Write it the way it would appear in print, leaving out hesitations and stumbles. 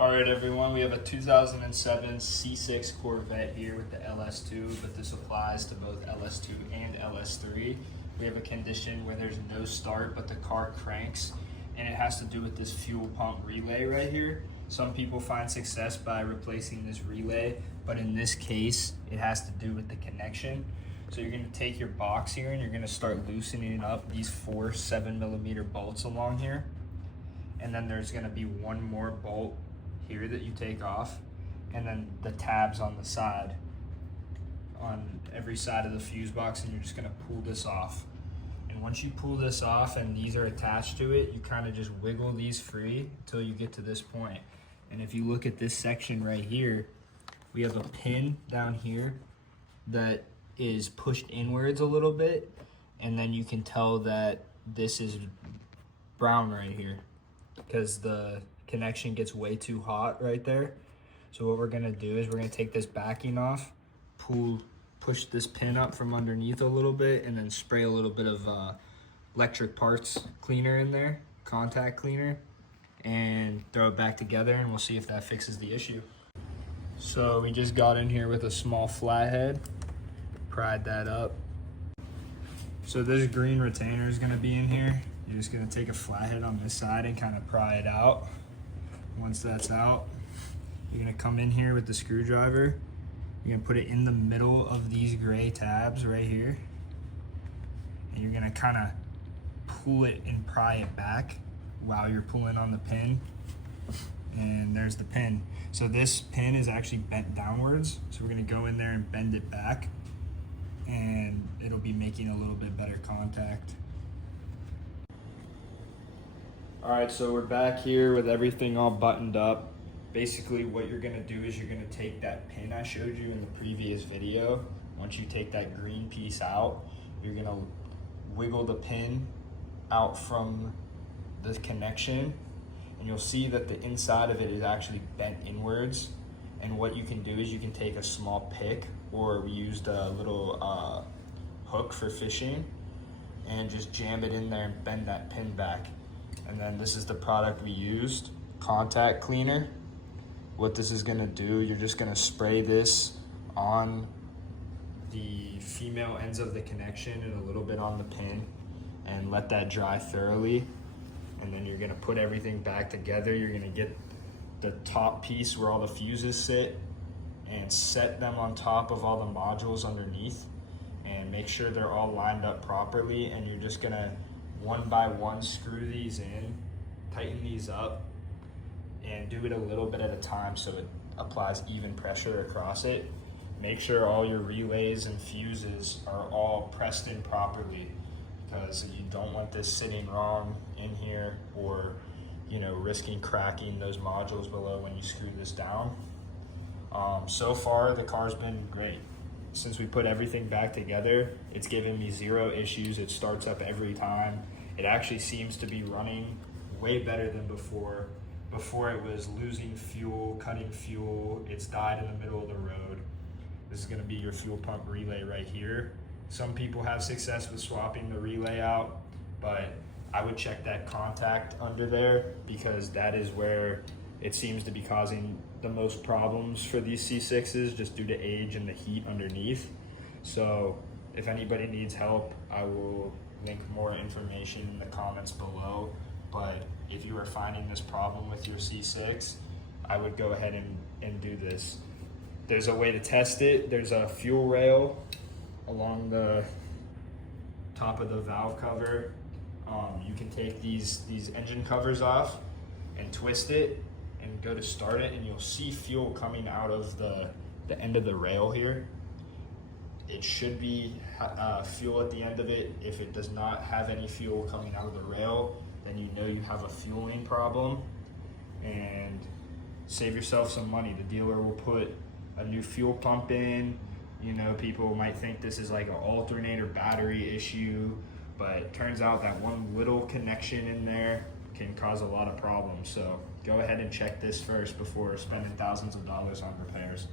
All right, everyone, we have a 2007 C6 Corvette here with the LS2, but this applies to both LS2 and LS3. We have a condition where there's no start, but the car cranks, and it has to do with this fuel pump relay right here. Some people find success by replacing this relay, but in this case, it has to do with the connection. So you're gonna take your box here and you're gonna start loosening up these 4 7mm bolts along here. And then there's gonna be one more bolt here that you take off, and then the tabs on the side, on every side of the fuse box, and you're just gonna pull this off. And once you pull this off and these are attached to it, you kind of just wiggle these free until you get to this point. And if you look at this section right here, we have a pin down here that is pushed inwards a little bit, and then you can tell that this is brown right here because the connection gets way too hot right there. So what we're gonna do is we're gonna take this backing off, push this pin up from underneath a little bit, and then spray a little bit of electric parts cleaner in there, contact cleaner, and throw it back together, and we'll see if that fixes the issue. So we just got in here with a small flathead, pried that up. So this green retainer is gonna be in here. You're just gonna take a flathead on this side and kind of pry it out. Once that's out, you're gonna come in here with the screwdriver. You're gonna put it in the middle of these gray tabs right here. And you're gonna kind of pull it and pry it back while you're pulling on the pin. And there's the pin. So this pin is actually bent downwards. So we're gonna go in there and bend it back, and it'll be making a little bit better contact. All right, so we're back here with everything all buttoned up. Basically what you're gonna do is you're gonna take that pin I showed you in the previous video. Once you take that green piece out, you're gonna wiggle the pin out from the connection, and you'll see that the inside of it is actually bent inwards. And what you can do is you can take a small pick, or we used a little hook for fishing, and just jam it in there and bend that pin back. And then this is the product we used, contact cleaner. What this is gonna do, you're just gonna spray this on the female ends of the connection and a little bit on the pin, and let that dry thoroughly. And then you're gonna put everything back together. You're gonna get the top piece where all the fuses sit and set them on top of all the modules underneath, and make sure they're all lined up properly. And you're just gonna one by one screw these in, tighten these up, and do it a little bit at a time so it applies even pressure across it. Make sure all your relays and fuses are all pressed in properly, because you don't want this sitting wrong in here, or risking cracking those modules below when you screw this down. So far the car's been great. Since we put everything back together, it's given me 0 issues. It starts up every time. It actually seems to be running way better than before. Before it was losing fuel, cutting fuel, it's died in the middle of the road. This is gonna be your fuel pump relay right here. Some people have success with swapping the relay out, but I would check that contact under there, because that is where it seems to be causing the most problems for these C6s, just due to age and the heat underneath. So if anybody needs help, I will link more information in the comments below. But if you are finding this problem with your C6, I would go ahead and do this. There's a way to test it. There's a fuel rail along the top of the valve cover. You can take these engine covers off and twist it and go to start it, and you'll see fuel coming out of the end of the rail here. It should be fuel at the end of it. If it does not have any fuel coming out of the rail, then you know you have a fueling problem, and save yourself some money. The dealer will put a new fuel pump in. People might think this is like an alternator battery issue, but it turns out that one little connection in there can cause a lot of problems. So go ahead and check this first before spending thousands of dollars on repairs.